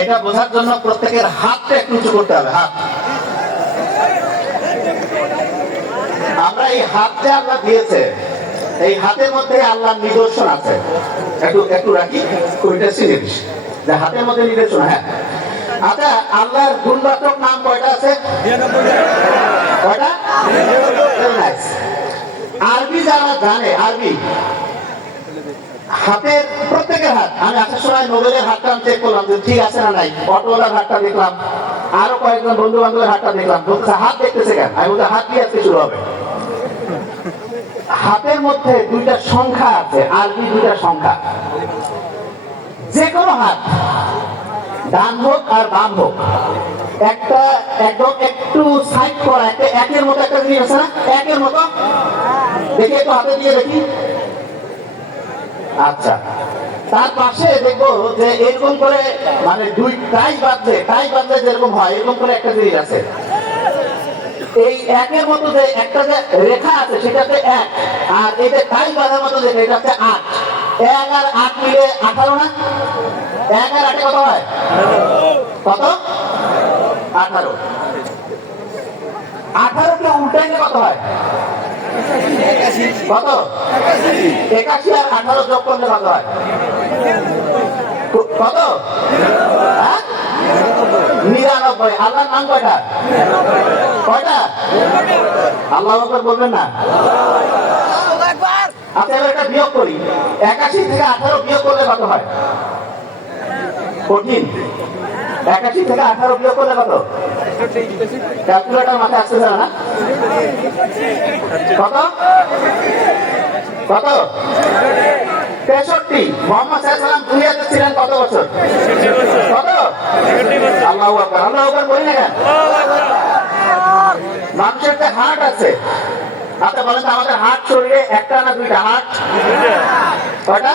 এটা বোঝার জন্য প্রত্যেকের হাতটা একটু উঁচু করতে হবে, হাত। আমরা এই হাত আল্লাহ দিয়েছে, এই হাতের মধ্যে আল্লাহর নিদর্শন আছে। একটু একটু রাখি কুড়িটা জিনিস। যে হাতের মধ্যে নিদর্শন হ্যাঁ। আচ্ছা আল্লাহর গুণবাচক নাম কয়টা আছে? কয়টা? আরবি যারা জানে, আরবি? হাতের প্রত্যেকের হাত। আমি আসার সময় হাতটা আমি চেক করলাম যে ঠিক আছে না নাই। অটোওয়ালার হাতটা দেখলাম। আরও কয়েকজন বন্ধু বান্ধবের হাতটা দেখলাম। হাত দেখতেছে কেন? আমি বলতে হাত দিয়ে আজকে শুরু হবে। হাতের মধ্যে দুইটা সংখ্যা আছে আরবি দুইটা সংখ্যা? যে কোনো হাত, ডান হোক আর বাম হোক। একটা একদম একটু সাইড করা, একটা একের মতো একটা জিনিস আছে না? একের মতো? দেখি একটু হাতে দিয়ে দেখি। আচ্ছা। তার পাশে দেখব যে এরকম করে মানে দুই টাই বাঁধলে টাই বাঁধলে যেরকম হয়, এরকম করে একটা জিনিস আছে। এই একের মতো যে একটা যে রেখা আছে, সেটাতে এক, আর এই যে টাই বাঁধার মতো যে এটা হচ্ছে আট। এক আর আট মিলে আঠারো না? এক আর আটে কত হয়? কত? আঠারো। আঠারোকে উল্টাইলে কত হয়? কত? একাশি আর আঠারো যোগ করলে কত হয়। কত? হ্যাঁ? নিরানব্বই। আল্লাহর নাম কয়টা? কয়টা? আল্লাহ বলবেন না। আচ্ছা এবার একটা বিয়োগ করি। একাশি থেকে আঠারো বিয়োগ করলে কত হয়? কঠিন। একাশি থেকে আঠারো বিয়োগ করলে কত? ক্যালকুলেটার মাথায় আসতে না? কত? কত? তেষট্টি। মোহাম্মদ সাল্লাম দুনিয়াতে ছিলেন কত বছর? কত? আল্লাহ আকবর। আল্লাহ আকবর বলি না কেন? মানুষের যে হার্ট আছে। আচ্ছা বলেন আমাদের হার্ট শরীরে একটা না দুইটা? হার্ট কয়টা?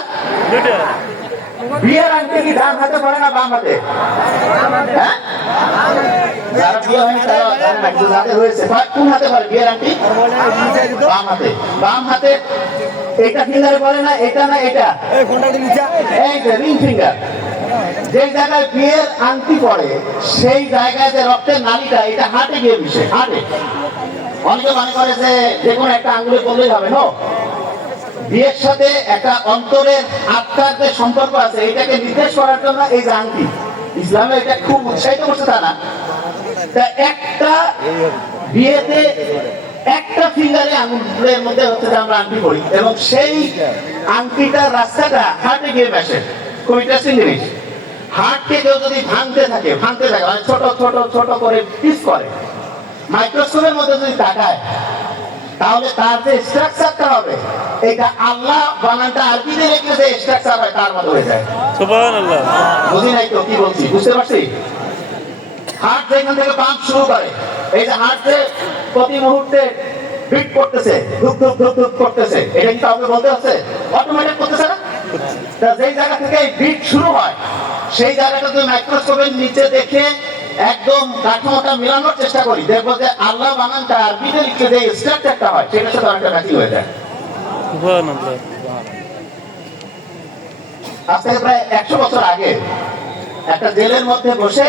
বিয়ের আনতে কি ডান হাতে পড়ে না বাম হাতে? হ্যাঁ? যারা বিয়ে হয়নি তারা জানে না, হয়েছে কোন হাতে পড়ে বিয়ের আন্টি বাম হাতে। বাম হাতে এটা ফিঙ্গারে পড়ে না এটা না এটা? এই যে রিং ফিঙ্গার যে জায়গায় বিয়ের আংটি পড়ে সেই জায়গায় যে রক্তের নালীটা এটা হাটে গিয়ে মিশে হাটে অনেকে মনে করে যে যে কোনো একটা আঙ্গুলে বললেই হবে নো বিয়ের সাথে একটা অন্তরের আত্মার যে সম্পর্ক আছে, এটাকে নির্দেশ করার জন্য এই যে আংটি, ইসলামে এটা খুব উৎসাহিত করছে তা না তা একটা বিয়েতে একটা ফিঙ্গারে আঙুলের মধ্যে হচ্ছে যে আমরা আংটি পড়ি এবং সেই আংটিটার রাস্তাটা হাটে গিয়ে মেশে খুব ইন্টারেস্টিং জিনিস। হাটকে কেউ যদি ভাঙতে থাকে ভাঙতে থাকে মানে ছোট ছোট ছোট করে পিস করে মাইক্রোস্কোপের মধ্যে যদি তাকায় তাহলে তার যে স্ট্রাকচারটা হবে এটা আল্লাহ বানানটা আরবিতে লিখলে যে স্ট্রাকচার হয় তার মতো হয়ে যায়। সুবহানাল্লাহ। বুঝি নাই তো কি বলছি? বুঝতে পারছি? হার্ট যেখান থেকে পাম্প শুরু করে এই যে হার্ট যে প্রতি মুহূর্তে বিট করতেছে ধুক ধুক ধুক ধুক করতেছে এটা কি কাউকে বলতে হচ্ছে? অটোমেটিক করতেছে না? তা যেই জায়গা থেকে বিট শুরু হয় সেই জায়গাটা যদি মাইক্রোস্কোপের নিচে দেখে একদম কাঠামোটা মেলানোর চেষ্টা করি। দেখব যে আল্লাহ বানানটা আরবিতে লিখতে যে স্ট্রাকচারটা হয় সেটার সাথে অনেকটা ম্যাচিং হয়ে যায়। আজকে প্রায় একশো বছর আগে একটা জেলের মধ্যে বসে